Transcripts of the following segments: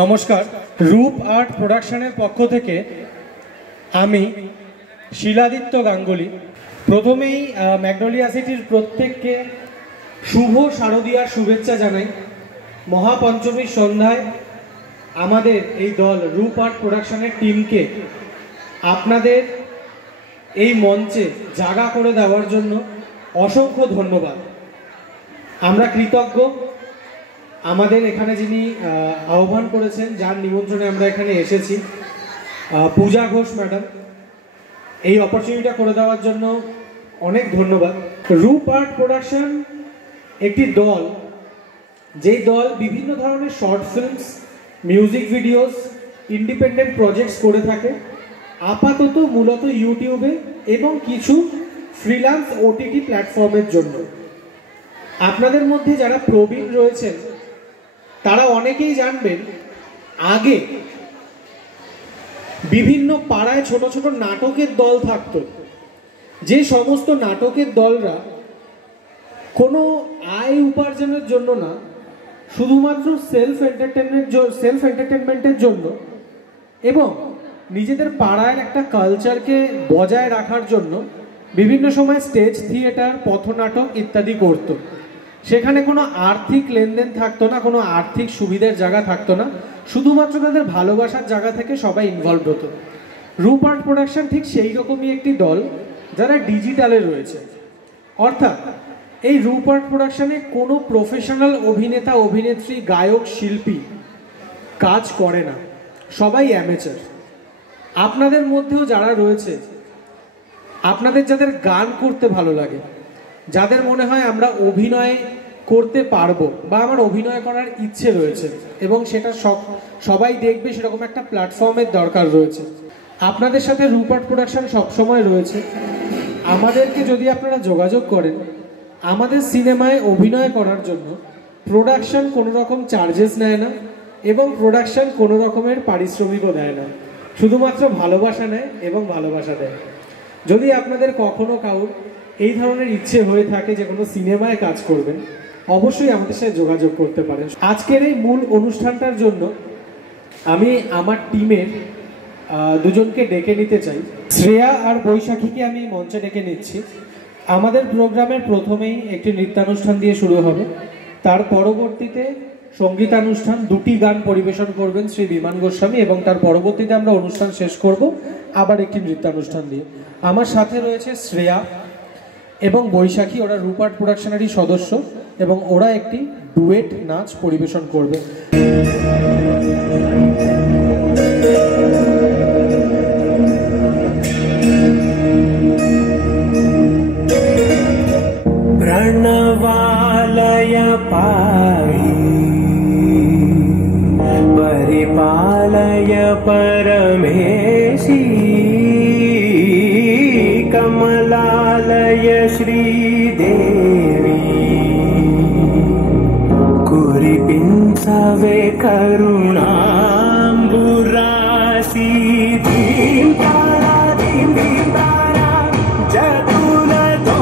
নমস্কার, রূপ আর্ট প্রোডাকশনের পক্ষ থেকে আমি শিলাদিত্য গাঙ্গুলি প্রথমেই ম্যাগনোলিয়া সিটির প্রত্যেককে শুভ শারদীয়ার শুভেচ্ছা জানাই। মহাপঞ্চমীর সন্ধ্যায় আমাদের এই দল রূপ আর্ট প্রোডাকশনের টিমকে আপনাদের এই মঞ্চে জায়গা করে দেওয়ার জন্য অসংখ্য ধন্যবাদ। আমরা কৃতজ্ঞ। আমাদের এখানে যিনি আহ্বান করেছেন, যার নিমন্ত্রণে আমরা এখানে এসেছি, পূজা ঘোষ ম্যাডাম, এই অপরচুনিটিটা করে দেওয়ার জন্য অনেক ধন্যবাদ। রূপ আর্ট প্রোডাকশন একটি দল, যেই দল বিভিন্ন ধরনের short films, music videos, independent projects করে থাকে, আপাতত মূলত ইউটিউবে এবং কিছু ফ্রিল্যান্স ওটিটি প্ল্যাটফর্মের জন্য। আপনাদের মধ্যে যারা প্রবীণ রয়েছেন তারা অনেকেই জানবেন, আগে বিভিন্ন পাড়ায় ছোট ছোট নাটকের দল থাকতো, যে সমস্ত নাটকের দলরা কোনো আয় উপার্জনের জন্য না, শুধুমাত্র সেলফ এন্টারটেনমেন্টের জন্য এবং নিজেদের পাড়ায় একটা কালচারকে বজায় রাখার জন্য বিভিন্ন সময় স্টেজ থিয়েটার, পথনাটক ইত্যাদি করত। সেখানে কোনো আর্থিক লেনদেন থাকতো না, কোনো আর্থিক সুবিধার জায়গা থাকতো না, শুধুমাত্র তাদের ভালোবাসার জায়গা থেকে সবাই ইনভলভ হতো। রূপ আর্ট প্রোডাকশন ঠিক সেই রকমই একটি দল যারা ডিজিটালে রয়েছে। অর্থাৎ এই রূপ আর্ট প্রোডাকশনে কোনো প্রফেশনাল অভিনেতা, অভিনেত্রী, গায়ক, শিল্পী কাজ করে না, সবাই অ্যামেচার। আপনাদের মধ্যেও যারা রয়েছে, আপনাদের যাদের গান করতে ভালো লাগে, যাদের মনে হয় আমরা অভিনয় করতে পারবো বা আমার অভিনয় করার ইচ্ছে রয়েছে এবং সেটা সবাই দেখবে, সেরকম একটা প্ল্যাটফর্মের দরকার রয়েছে, আপনাদের সাথে রূপ আর্ট প্রোডাকশন সবসময় রয়েছে। আমাদেরকে যদি আপনারা যোগাযোগ করেন, আমাদের সিনেমায় অভিনয় করার জন্য প্রোডাকশন কোনো রকম চার্জেস নেয় না এবং প্রোডাকশন কোনো রকমের পারিশ্রমিকও দেয় না, শুধুমাত্র ভালোবাসা নেয় এবং ভালোবাসা দেয়। যদি আপনাদের কখনো কারোর এই ধরনের ইচ্ছে হয়ে থাকে যে কোনো সিনেমায় কাজ করবেন, অবশ্যই আমাদের সাথে যোগাযোগ করতে পারেন। আজকের এই মূল অনুষ্ঠানটার জন্য আমি আমার টিমের দুজনকে ডেকে নিতে চাই। শ্রেয়া আর বৈশাখীকে আমি মঞ্চে ডেকে নিচ্ছি। আমাদের প্রোগ্রামের প্রথমেই একটি নৃত্যানুষ্ঠান দিয়ে শুরু হবে, তার পরবর্তীতে সঙ্গীতানুষ্ঠান, দুটি গান পরিবেশন করবেন শ্রী বিমান গোস্বামী এবং তার পরবর্তীতে আমরা অনুষ্ঠান শেষ করব আবার একটি নৃত্যানুষ্ঠান দিয়ে। আমার সাথে রয়েছে শ্রেয়া এবং বৈশাখী, ওরা রূপ আর্ট প্রোডাকশনেরই সদস্য এবং ওরা একটি ডুয়েট নাচ পরিবেশন করবে। प्रणवालय पाहि परिपालय परमेशी कमलालय श्रीदेवी कुरिपिंसवे करुणाम्बुरासी धीं तारा जगुलतो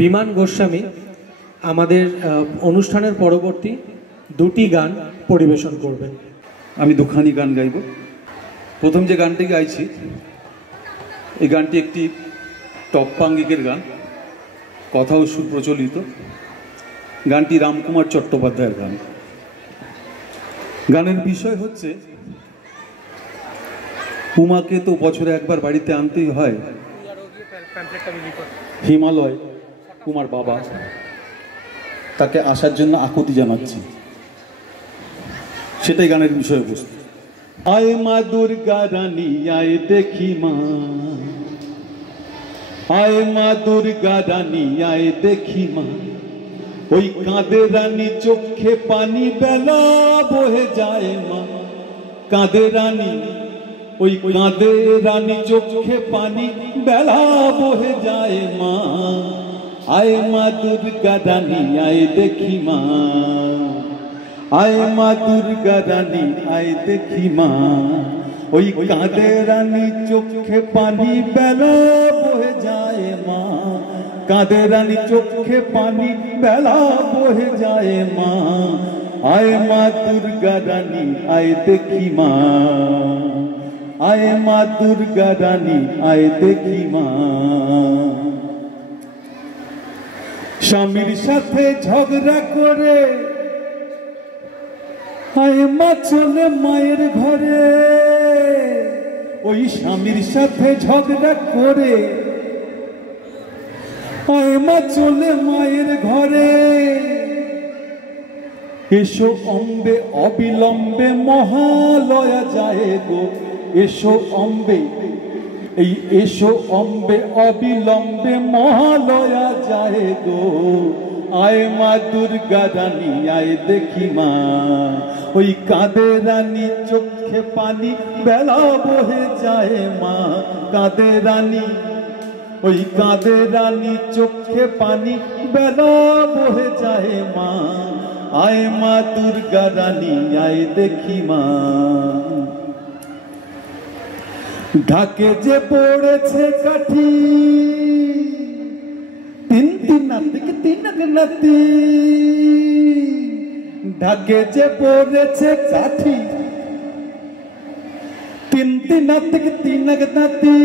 বিমান গোস্বামী আমাদের অনুষ্ঠানের পরবর্তী দুটি গান পরিবেশন করবেন। আমি দুখানি গান গাইব। প্রথম যে গানটি গাইছি এই গানটি একটি টপ্পাঙ্গিকের গান, কথা ও সুর প্রচলিত। গানটি রামকুমার চট্টোপাধ্যায়ের গান। গানের বিষয় হচ্ছে, উমাকে তো বছরে একবার বাড়িতে আনতেই হয়। হিমালয় উমার বাবা, তাকে আসার জন্য আকুতি জানাচ্ছি, সেটাই গানের বিষয়বস্তু। আয় মা দুর্গা রানী আয় দেখি মা, আয় মা দুর্গা রানী আয় দেখি মা, ওই কাঁদে রানী চোখে পানি বেলা বহে যায় মা। কাঁদে রানী, ওই কাঁদে রানী চোখে পানি বেলা বহে যায় মা। আয় মা দুর্গা রানী আয় দেখি মা, আয় মা দুর্গা রানী আয় দেখি মা, ওই কাঁদে রানী চোখে পানি বেলা বহে যায় মা। কাঁদে রানী চোখে পানি বেলা বহে যায় মা। আয় মা দুর্গা রানী আয় দেখি মা, আয় মা দুর্গা রানী আয় দেখি মা। স্বামীর সাথে ঝগড়া করে আয় মা চলে মায়ের ঘরে, ওই স্বামীর সাথে ঝগড়া করে আয় মা চলে মায়ের ঘরে। এসো অম্বে অবিলম্বে মহালয়া যায় গো, এসো অম্বে, এই এসো অম্বে অবিলম্বে মহালয়া যায় গো। আয় মা দুর্গা রানী আয় দেখি মা, ওই কাঁদে রানী চোখে পানি বেলা বহে যায় মা। কাঁদে রানী, ওই কাঁদে রানী চোখে পানি বেলা বহে যায় মা। আয় মা দুর্গা রানী আয় দেখি মা। ঢাকে যে পড়েছে কাঠি, তিন তিন নাতিকে তিন নাতি, ঢাকে যে পড়েছে কাঠি, তিন তিন নাতিকে তিন নাতি।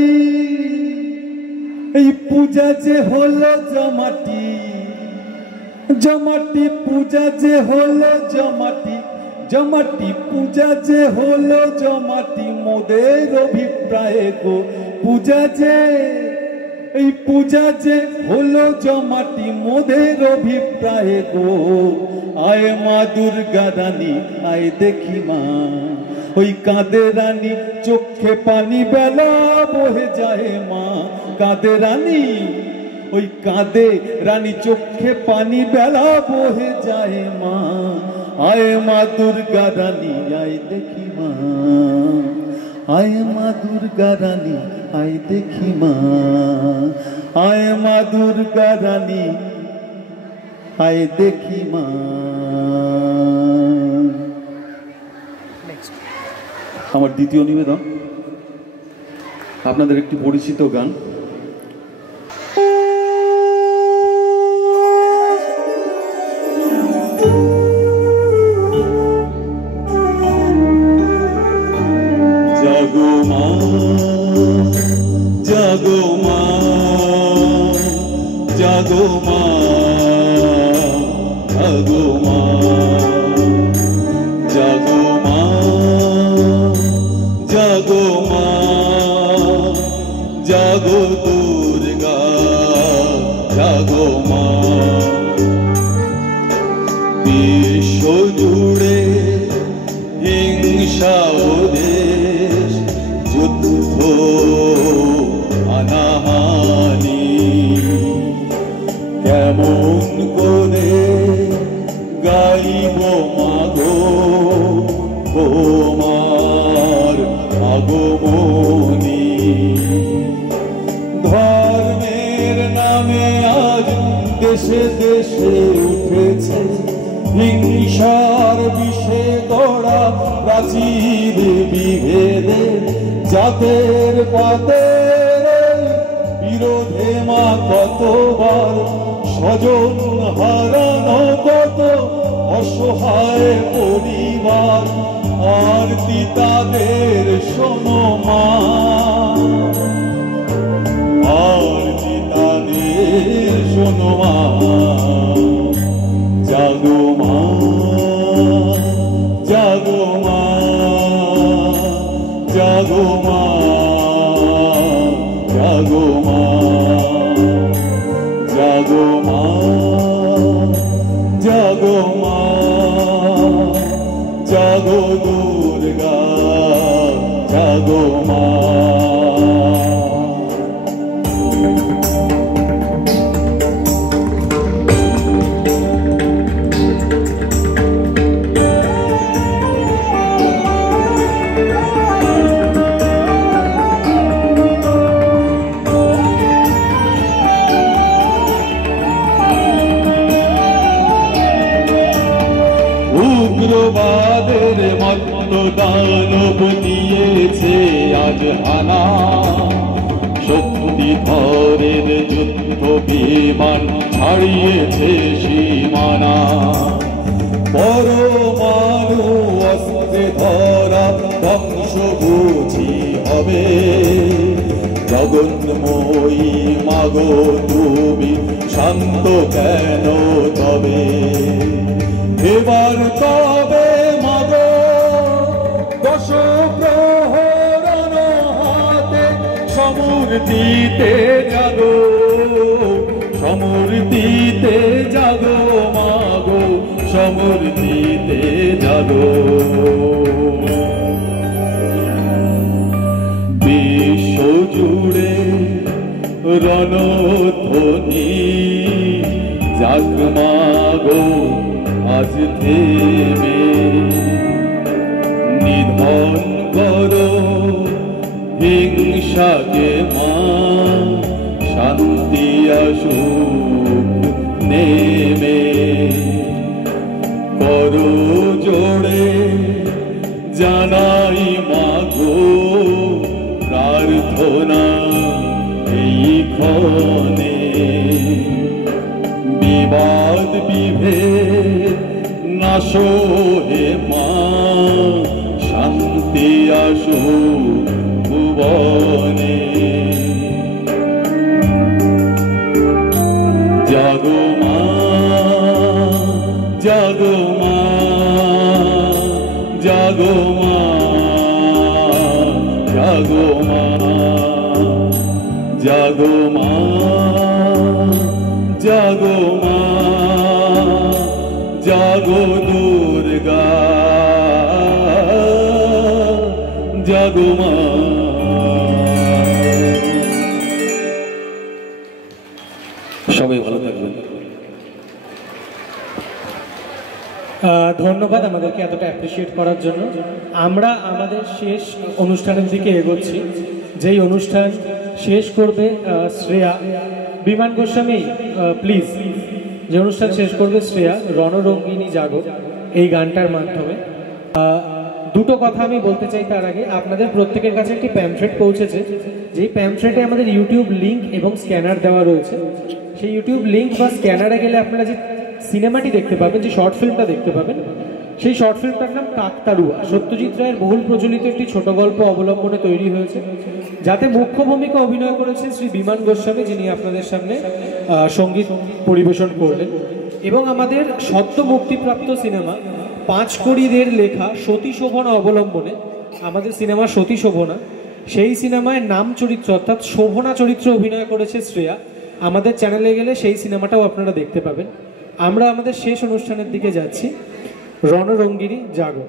এই পূজা যে হলো জমাটি, জমাটি পূজা যে হলো জমাটি, জমাটি পূজা যে হলো জমাটি মোদের অভিপ্রায় গো। পূজা যে, এই পূজা যে হলো জমাটি মোদের অভিপ্রায় গো। আয় মা দুর্গা রানী আয় দেখি মা, ওই কাঁদে রানী চোখে পানি বেলা বহে যায় মা। কাঁদে রানী, ওই কাঁদে রানী চোখে পানি বেলা বহে যায় মা। আয় মা দুর্গা রানী আয় দেখি মা, আয় মা দুর্গা রানী আয় দেখি মা। আয় মা দুর্গা রানী আয় দেখি মা। আমার দ্বিতীয় নিবেদন আপনাদের একটি পরিচিত গান। জাগো মা, জাগো মা, জাগো মা, জাগো মা, জাগো মা, জাগো মা, জাগো দুর্গা, জাগো মা। বিশ্ব জুড়ে হিংসা দেশ, যুদ্ধ হানাহানি, কেমন করে গাইব মাগো তোমার আগমনী। ধর্মের নামে আজ দেশে দেশে উঠেছে হিংসার বিষে গড়া প্রাচীর বিভেদে। জাতের পাতের বিরোধে মা কতবার স্বজন হারানো কত অসহায় পরিবার, আরতি তাদের শোনো মা, আরতি তাদের শোনো মা। জাগো মা, জাগো মা, জাগো মা, জাগো মা, জাগো মা, জাগো মা, জাগো দুর্গা, জাগো মা। উগ্রবাদের মত্ত দানব দিয়েছে আজ হানা, শক্তিধরের যুদ্ধ বিমান ছাড়িয়েছে সীমানা। পরমাণু অস্ত্রে ধরা ধ্বংস বুঝি হবে, জগন্ময়ী মাগো তুমি শান্ত কেন তবে? এবার তবে মাগো দশ প্রহরণ হাতে সমূর্তিতে জাগো, সমূর্তিতে জাগো মাগো, সমূর্তিতে জাগো। বিশ্ব জুড়ে রণধ্বনি জাগ মাগো আজ থেমে, নিধন করো হিংসাকে মা, শান্তি আসুক নেমে। করো জোড়ে জানাই মাগো প্রার্থনা এই ক্ষণে, বিবাদ বিভেদ নাশো হে মা, শান্তি আসুক ভুবনে। জাগো মা, জাগো মা, জাগো মা, জাগো মা, জাগো মা, জাগো মা, জাগো দুর্গা, জাগো মা। সবাই ভালো থাকবেন। ধন্যবাদ আমাদেরকে এতটা অ্যাপ্রিসিয়েট করার জন্য। আমরা আমাদের শেষ অনুষ্ঠানের দিকে এগোচ্ছি, যেই অনুষ্ঠান শেষ করবে শ্রেয়া। বিমান গোস্বামী প্লিজ, যে অনুষ্ঠান শেষ করবে শ্রেয়া রণরঙ্গিনী জাগো এই গানটার মাধ্যমে। দুটো কথা আমি বলতে চাই তার আগে। আপনাদের প্রত্যেকের কাছে একটি প্যামফ্লেট পৌঁছেছে, যেই প্যামফ্লেটে আমাদের ইউটিউব লিঙ্ক এবং স্ক্যানার দেওয়া রয়েছে। সেই ইউটিউব লিঙ্ক বা স্ক্যানারে গেলে আপনারা যে সিনেমাটি দেখতে পাবেন, যে শর্ট ফিল্মটা দেখতে পাবেন, সেই শর্ট ফিল্মটার নাম কাকতাড়ুয়া। সত্যজিৎ রায়ের বহুল প্রচলিত একটি ছোট গল্প অবলম্বনে তৈরি হয়েছে, যাতে মুখ্য ভূমিকা অভিনয় করেছেন শ্রী বিমান গোস্বামী, যিনি আপনাদের সামনে সঙ্গীত পরিবেশন করলেন। এবং আমাদের সদ্য মুক্তিপ্রাপ্ত সিনেমা পাঁচকড়িদের লেখা সতী শোভনা অবলম্বনে আমাদের সিনেমা সতী শোভনা, সেই সিনেমায় নাম চরিত্র অর্থাৎ শোভনা চরিত্রে অভিনয় করেছে শ্রেয়া। আমাদের চ্যানেলে গেলে সেই সিনেমাটাও আপনারা দেখতে পাবেন। আমরা আমাদের শেষ অনুষ্ঠানের দিকে যাচ্ছি, রণরঙ্গিনী জাগো।